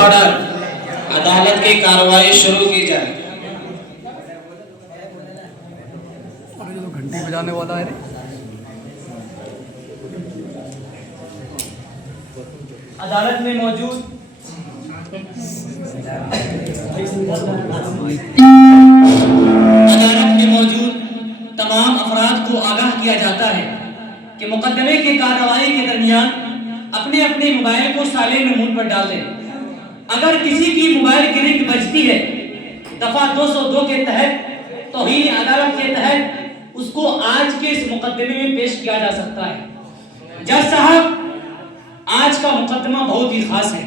Order, अदालत की कार्रवाई शुरू की जाए। घंटी बजाने वाला है रे। अदालत में मौजूद तमाम अफराद को आगाह किया जाता है कि मुकदमे की कार्रवाई के दरमियान अपने अपने मोबाइल को साइलेंट मोड पर डाल दें। अगर किसी की मोबाइल की रिंग बजती है दफा 202 के तहत तौहीन अदालत के तहत उसको आज के इस मुकदमे में पेश किया जा सकता है। जज साहब, आज का मुकदमा बहुत ही खास है।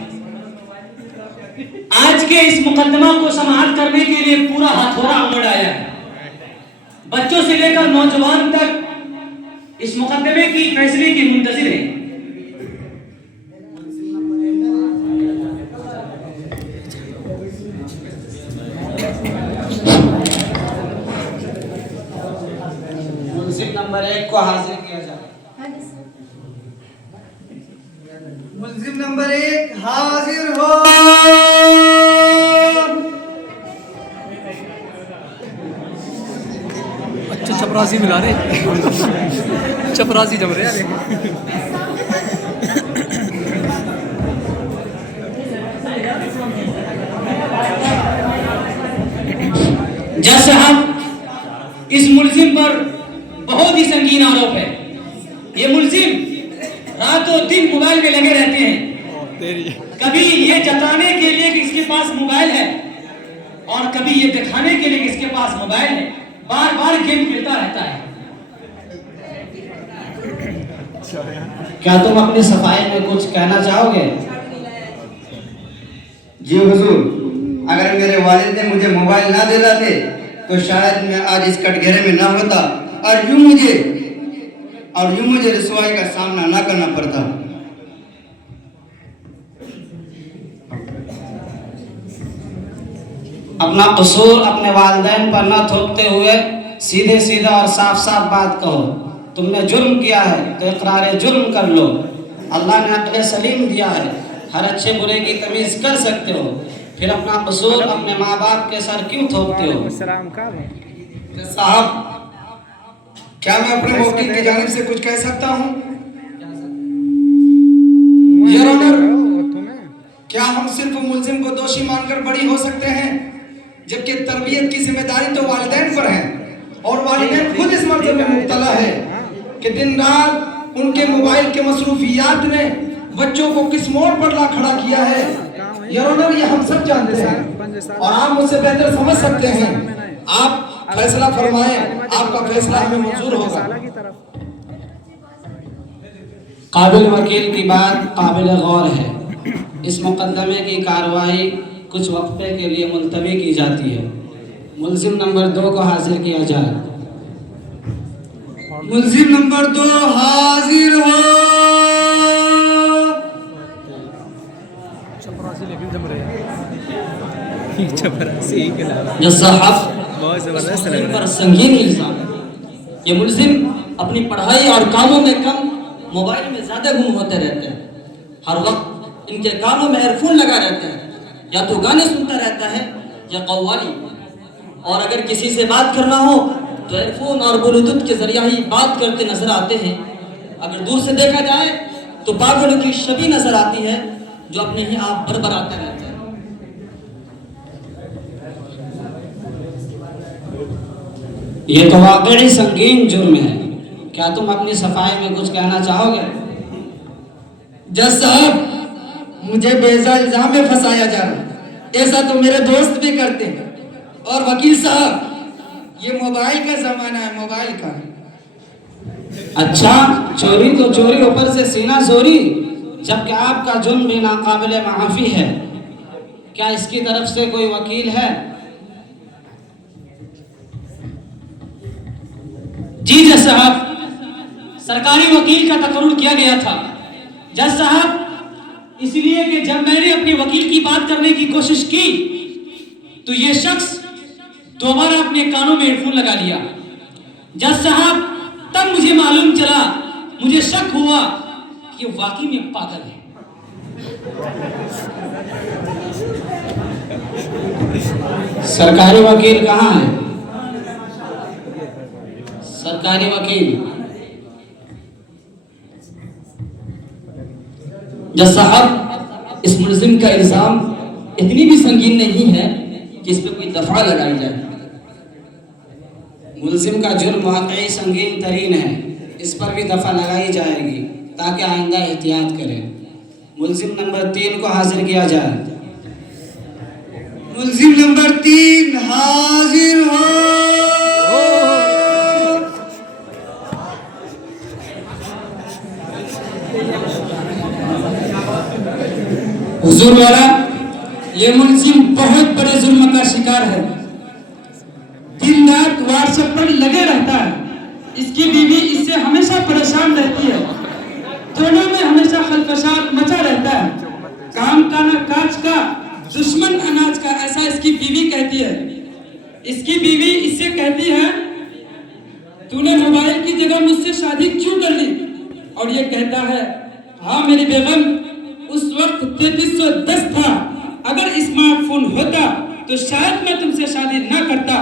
आज के इस मुकदमा को समाअत करने के लिए पूरा हथौड़ा उमड़ आया है। बच्चों से लेकर नौजवान तक इस मुकदमे की फैसले की मुंतजिर है। मुल्जिम नंबर 1 को हाजिर किया जाए। मुल्जिम नंबर 1 हाजिर हो। अच्छा चपरासी मिला रहे। चपरासी जम रहे हैं। जज साहब, इस मुल्जिम पर बहुत ही संगीन आरोप है। ये मुल्जिम रातों दिन मोबाइल में लगे रहते हैं। कभी ये जताने के लिए कि इसके पास मोबाइल है और कभी ये दिखाने के लिए कि इसके पास मोबाइल है। बार बार गेम खेलता रहता है। क्या तुम अपनी सफाई में कुछ कहना चाहोगे? जी हुजूर, अगर मेरे वालिद ने मुझे मोबाइल ना दिलाते तो शायद मैं आज इस कटघरे में ना होता और यूं मुझे रसवाई का सामना ना करना पड़ता। अपना कसूर अपने वालिदैन पर न थोपते हुए सीधे सीधा और साफ साफ बात कहो। तुमने जुर्म किया है तो इकरार जुर्म कर लो। अल्लाह ने अक्ल सलीम दिया है, हर अच्छे बुरे की तमीज कर सकते हो, फिर अपना कसूर अपने माँ बाप के सर क्यों थोपते हो? साहब, क्या मैं अपने वकील की जानिब से कुछ कह सकता हूँ? योर ऑनर, क्या हम सिर्फ मुल्जिम को दोषी मानकर बरी हो सकते हैं, जबकि तरबियत की जिम्मेदारी तो वालिदैन पर है और वालिदैन खुद इस मर्ज़ में मुब्तला है कि दिन रात उनके मोबाइल के मसरूफियात ने बच्चों को किस मोड़ पर ला खड़ा किया है। योर ऑनर, ये हम सब जानते हैं और आप मुझसे बेहतर समझ सकते हैं। आप फैसला फरमाएं, आपका फैसला हमें मंजूर होगा। काबिल वकील की बात काबिल गौर है। इस मुकदमे की कार्रवाई कुछ वक्फे के लिए मुलतवी की जाती है। मुल्जिम नंबर 2 को हाजिर किया जाए। मुल्जिम नंबर 2 हाजिर हो। चपरासी लेकिन जम रहे हैं। चपरासी जज साहब, बहुत जबरदस्त लग रहा है। पर संगीन इल्जाम है। ये मुल्जिम अपनी पढ़ाई और कामों में कम, मोबाइल में ज्यादा गुम होते रहते हैं। हर वक्त इनके कानों में एयरफोन लगा रहते हैं, या तो गाने सुनता रहता है या कव्वाली। और अगर किसी से बात करना हो तो एयरफोन और ब्लूटूथ के जरिए ही बात करते नजर आते हैं। अगर दूर से देखा जाए तो पागलों की छवि नजर आती है जो अपने ही आप बरबराते रहते हैं। ये तो वाकई संगीन जुर्म है। क्या तुम अपनी सफाई में कुछ कहना चाहोगे? जज साहब, मुझे बेजा इल्जाम में फंसाया जा रहा है। ऐसा तो मेरे दोस्त भी करते हैं। और वकील साहब, ये मोबाइल का जमाना है, मोबाइल का। अच्छा, चोरी तो चोरी, ऊपर से सीना चोरी, जबकि आपका जुर्म भी नाकाबिले माफी है। क्या इसकी तरफ से कोई वकील है? जी जज साहब, सरकारी वकील का तकर्रुर किया गया था। जज साहब, इसलिए कि जब मैंने अपने वकील की बात करने की कोशिश की तो ये शख्स दोबारा अपने कानों में हेडफोन लगा लिया। जज साहब, तब मुझे मालूम चला, मुझे शक हुआ कि वाकई में पागल है। सरकारी वकील कहाँ है? सरकारी वकील जज साहब, इस मुल्जिम का इल्जाम इतनी भी संगीन नहीं है कि इस पे कोई दफा लगाई जाए। मुल्जिम का जुर्म वाकई संगीन तरीन है, इस पर भी दफा लगाई जाएगी ताकि आइंदा एहतियात करें। मुल्जिम नंबर 3 को हाजिर किया जाए। मुल्जिम नंबर 3 हाजिर हो। हुजूर वाला, ये मुल्जिम बहुत बड़े जुल्म का शिकार है। दिन रात व्हाट्सएप पर लगे रहता है। इसकी बीवी इससे हमेशा परेशान रहती है। दोनों में हमेशा खलफशात मचा रहता है। काम का ना काज का, दुश्मन अनाज का, ऐसा इसकी बीवी कहती है। इसकी बीवी इससे कहती है, तूने मोबाइल की जगह मुझसे शादी क्यों कर ली? और ये कहता है, हाँ मेरी बेगम, उस वक्त 3310 था। अगर स्मार्टफोन होता तो शायद मैं तुमसे शादी ना करता।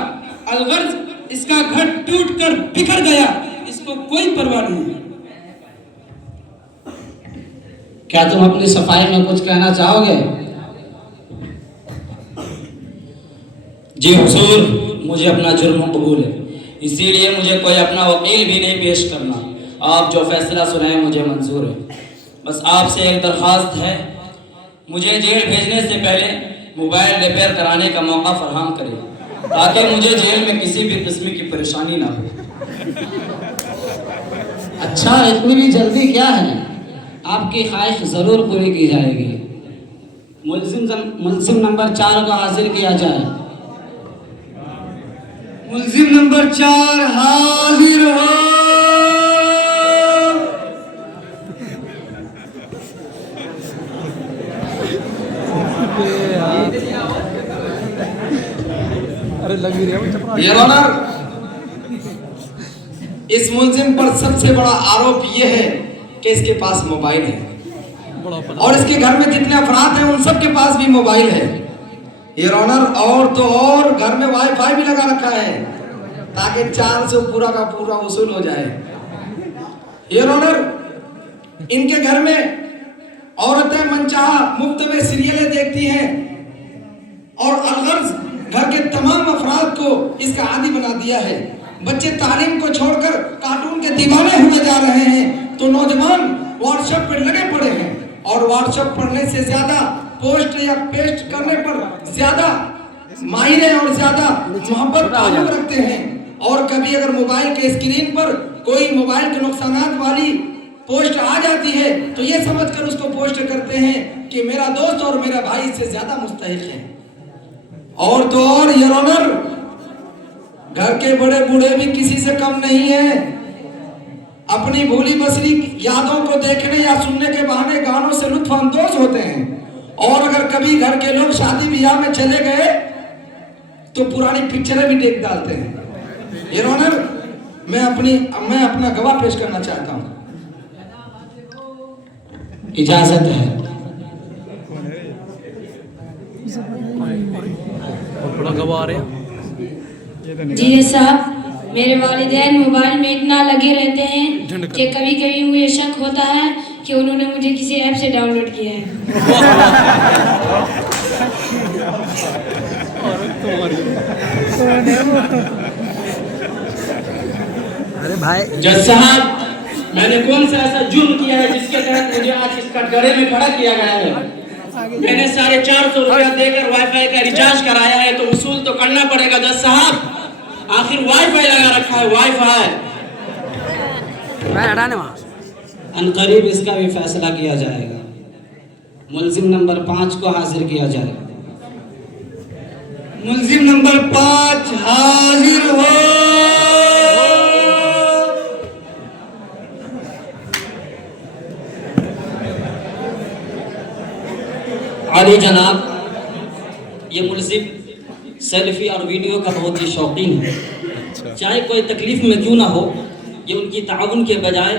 अलगर्ज इसका घर टूटकर बिखर गया, इसको कोई परवाह नहीं। क्या तुम अपनी सफाई में कुछ कहना चाहोगे? जी हुजूर, मुझे अपना जुर्म कबूल है, इसीलिए मुझे कोई अपना वकील भी नहीं पेश करना। आप जो फैसला सुनाए मुझे मंजूर है। बस आपसे एक दरख्वास्त है, मुझे जेल भेजने से पहले मोबाइल रिपेयर कराने का मौका फराहम करें, ताकि मुझे जेल में किसी भी किस्म की परेशानी ना हो। अच्छा, इतनी भी जल्दी क्या है? आपकी ख्वाहिश जरूर पूरी की जाएगी। मुल्जिम नंबर 4 को हाजिर किया जाए। मुल्जिम नंबर 4 हाजिर हो। अरे लग भी रहा है। योर ऑनर, इस मुल्जिम पर सबसे बड़ा आरोप यह है कि इसके पास मोबाइल है और इसके घर में जितने अफराद हैं उन सब के पास भी मोबाइल है। योर ऑनर, और तो और घर में वाईफाई भी लगा रखा है ताकि 400 पूरा का पूरा वसूल हो जाए। योर ऑनर, इनके घर में औरतें मनचाहा मुफ्त में सीरियलें देखती हैं और अलगर्ज घर के तमाम अफराद को इसका आदी बना दिया है। बच्चे तालीम को छोड़कर कार्टून के दीवाने हुए जा रहे हैं, तो नौजवान व्हाट्सएप पर लगे पड़े हैं और व्हाट्सएप पढ़ने से ज्यादा पोस्ट या पेस्ट करने पर ज्यादा माहिर और ज्यादा मोहब्बत ताल्लुक रखते हैं। और कभी अगर मोबाइल के स्क्रीन पर कोई मोबाइल के नुकसानात वाली पोस्ट आ जाती है तो ये समझकर उसको पोस्ट करते हैं कि मेरा दोस्त और मेरा भाई इससे ज्यादा मुस्तहिक है। और तो और योर ऑनर, घर के बड़े बूढ़े भी किसी से कम नहीं है। अपनी भूली बसरी यादों को देखने या सुनने के बहाने गानों से लुत्फ अंदोज होते हैं। और अगर कभी घर के लोग शादी ब्याह में चले गए तो पुरानी पिक्चरें भी देख डालते हैं। योर ऑनर, मैं अपना गवाह पेश करना चाहता हूँ। इजाजत है। बड़ा गवाह आ रहे हैं। जी साहब, मेरे वालिदैन मोबाइल में इतना लगे रहते हैं कि कभी कभी मुझे शक होता है कि उन्होंने मुझे किसी ऐप से डाउनलोड किया है। अरे भाई, जज साहब, मैंने कौन सा ऐसा जुर्म किया है जिसके तहत मुझे आज इस कटघरे में खड़ा किया गया है? मैंने 450 रुपया देकर वाईफाई का रिचार्ज कराया है, तो वसूल तो करना पड़ेगा जज साहब। आखिर वाईफाई लगा रखा है, वाईफाई। अनकरीब इसका भी फैसला किया जाएगा। मुल्जिम नंबर 5 को हाजिर किया जाए। मुल्जिम नंबर 5 हाजिर हो। अरे जनाब, ये मुल्जिम सेल्फी और वीडियो का बहुत ही शौकीन है। चाहे कोई तकलीफ में क्यों ना हो, ये उनकी ताउन के बजाय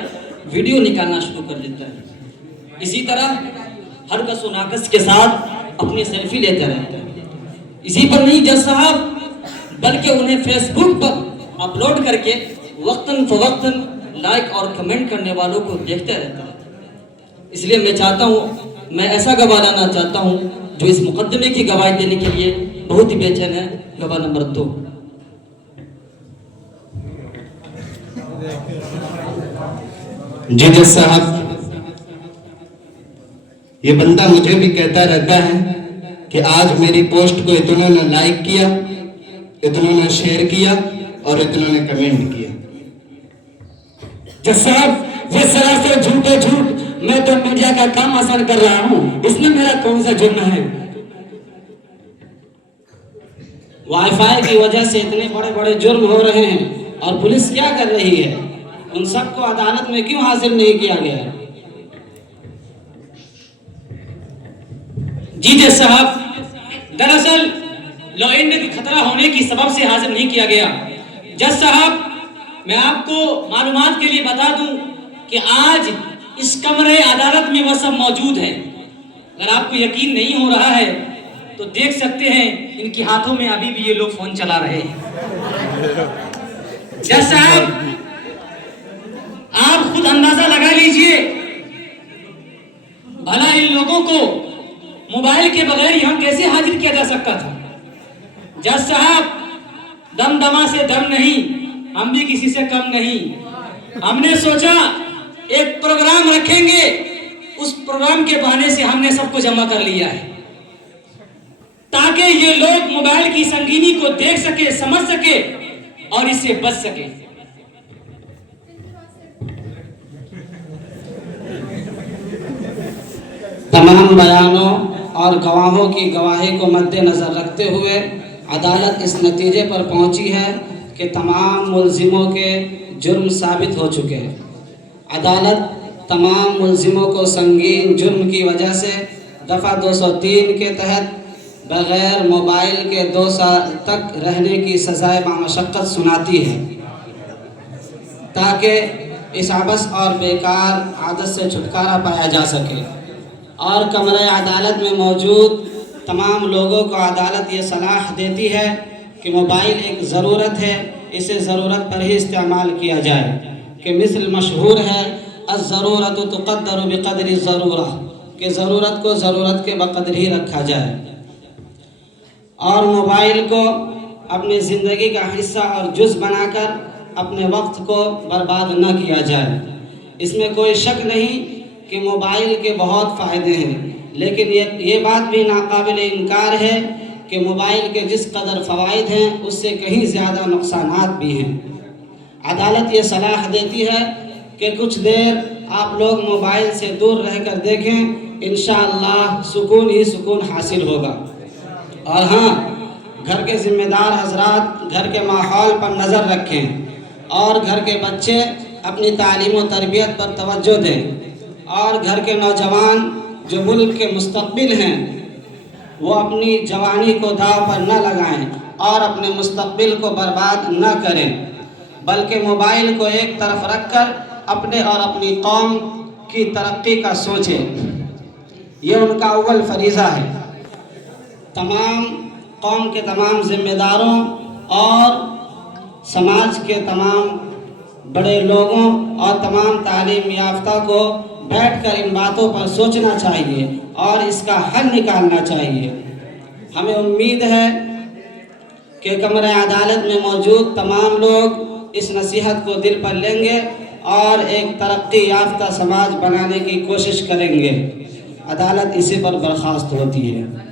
वीडियो निकालना शुरू कर देता है। इसी तरह हर कस नाकस के साथ अपनी सेल्फी लेता रहता है। इसी पर नहीं जज साहब, बल्कि उन्हें फेसबुक पर अपलोड करके वक्तन फवक्तन लाइक और कमेंट करने वालों को देखते रहता है। इसलिए मैं चाहता हूँ, मैं ऐसा गवाह लाना चाहता हूँ जो इस मुकदमे की गवाही देने के लिए बहुत ही बेचैन है। गवाह नंबर 2। जी जज साहब, ये बंदा मुझे भी कहता रहता है कि आज मेरी पोस्ट को इतनों ने लाइक किया, इतनों ने शेयर किया और इतनों ने कमेंट किया। जज साहब, ये सरासर झूठे झूठ, मैं तो मीडिया का काम आसान कर रहा हूँ, इसमें मेरा कौन सा जुर्म है? वाईफाई की वजह से इतने बड़े बड़े जुर्म हो रहे हैं और पुलिस क्या कर रही है? उन सबको अदालत में क्यों हाजिर नहीं किया गया? जी जज साहब, दरअसल लॉ एंड के खतरा होने की सबब से हाजिर नहीं किया गया। जज साहब, मैं आपको मालूमात के लिए बता दूं कि आज इस कमरे अदालत में वह सब मौजूद है। अगर आपको यकीन नहीं हो रहा है तो देख सकते हैं, इनके हाथों में अभी भी ये लोग फोन चला रहे हैं। जज साहब, आप खुद अंदाजा लगा लीजिए, भला इन लोगों को मोबाइल के बगैर यहां कैसे हाजिर किया जा सकता था? जज साहब, दमदमा से दम नहीं, हम भी किसी से कम नहीं। हमने सोचा एक प्रोग्राम रखेंगे, उस प्रोग्राम के बहाने से हमने सबको जमा कर लिया है ताकि ये लोग मोबाइल की संगीनी को देख सके, समझ सके और इससे बच सके। तमाम बयानों और गवाहों की गवाही को मद्देनजर रखते हुए अदालत इस नतीजे पर पहुंची है कि तमाम मुल्जिमों के जुर्म साबित हो चुके हैं। अदालत तमाम मुल्जिमों को संगीन जुर्म की वजह से दफ़ा 203 के तहत बग़ैर मोबाइल के 2 साल तक रहने की सज़ाए बामशक्क़त सुनाती है ताकि इस अबस और बेकार आदत से छुटकारा पाया जा सके। और कमरे अदालत में मौजूद तमाम लोगों को अदालत ये सलाह देती है कि मोबाइल एक ज़रूरत है, इसे ज़रूरत पर ही इस्तेमाल किया जाए। कि मिसल मशहूर है, अज़रूरत तुक़द्दरु बिक़द्रि ज़रूरा, कि ज़रूरत को ज़रूरत के बक़द्र ही रखा जाए और मोबाइल को अपनी ज़िंदगी का हिस्सा और जुज़ बनाकर अपने वक्त को बर्बाद न किया जाए। इसमें कोई शक नहीं कि मोबाइल के बहुत फ़ायदे हैं, लेकिन ये बात भी नाकाबिल इनकार है कि मोबाइल के जिस कदर फ़वाइद हैं उससे कहीं ज़्यादा नुकसानात भी हैं। अदालत ये सलाह देती है कि कुछ देर आप लोग मोबाइल से दूर रहकर देखें, इंशाअल्लाह सुकून ही सुकून हासिल होगा। और हाँ, घर के ज़िम्मेदार हज़रात घर के माहौल पर नज़र रखें और घर के बच्चे अपनी तालीम और तरबियत पर तवज्जो दें और घर के नौजवान जो मुल्क के मुस्तक़बिल हैं वो अपनी जवानी को दाव पर न लगाएं और अपने मुस्तक़बिल को बर्बाद न करें, बल्कि मोबाइल को एक तरफ रखकर अपने और अपनी कौम की तरक्की का सोचें। ये उनका अव्वल फरीज़ा है। तमाम कौम के तमाम ज़िम्मेदारों और समाज के तमाम बड़े लोगों और तमाम तालीम याफ्ता को बैठकर इन बातों पर सोचना चाहिए और इसका हल निकालना चाहिए। हमें उम्मीद है कि कमरे अदालत में मौजूद तमाम लोग इस नसीहत को दिल पर लेंगे और एक तरक्की याफ्ता समाज बनाने की कोशिश करेंगे। अदालत इसी पर बर्खास्त होती है।